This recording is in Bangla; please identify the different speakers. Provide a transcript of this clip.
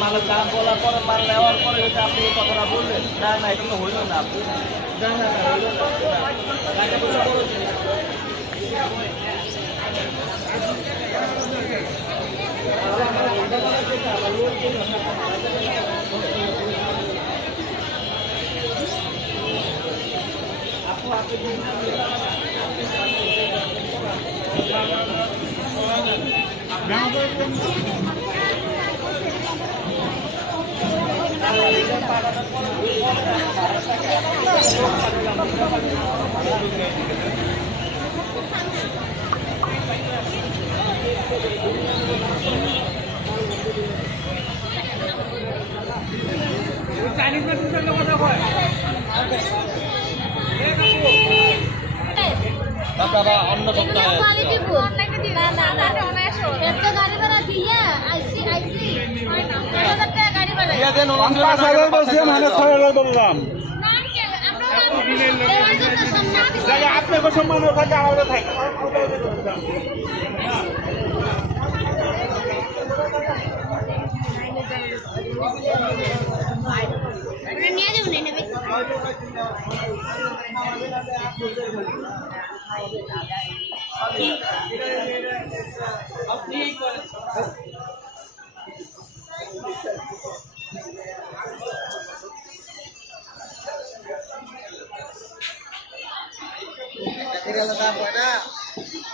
Speaker 1: মালের দাম বলার পরে মাল নেওয়ার পরে যদি আপনি এই কথাটা বললেন না না এটা তো হইল না আপনি না না না হইল না টাকা পয়সা বড় জিনিস টাকা অন্য সপ্তাহে
Speaker 2: কোয়ালিটি ফুল না না
Speaker 3: পাঁচ হাজার বলছি মানে ছয় হাজার বললাম। আপনাকে সম্মান থাকে আমাদের থাকে।
Speaker 2: নিয়ে
Speaker 1: ela tá da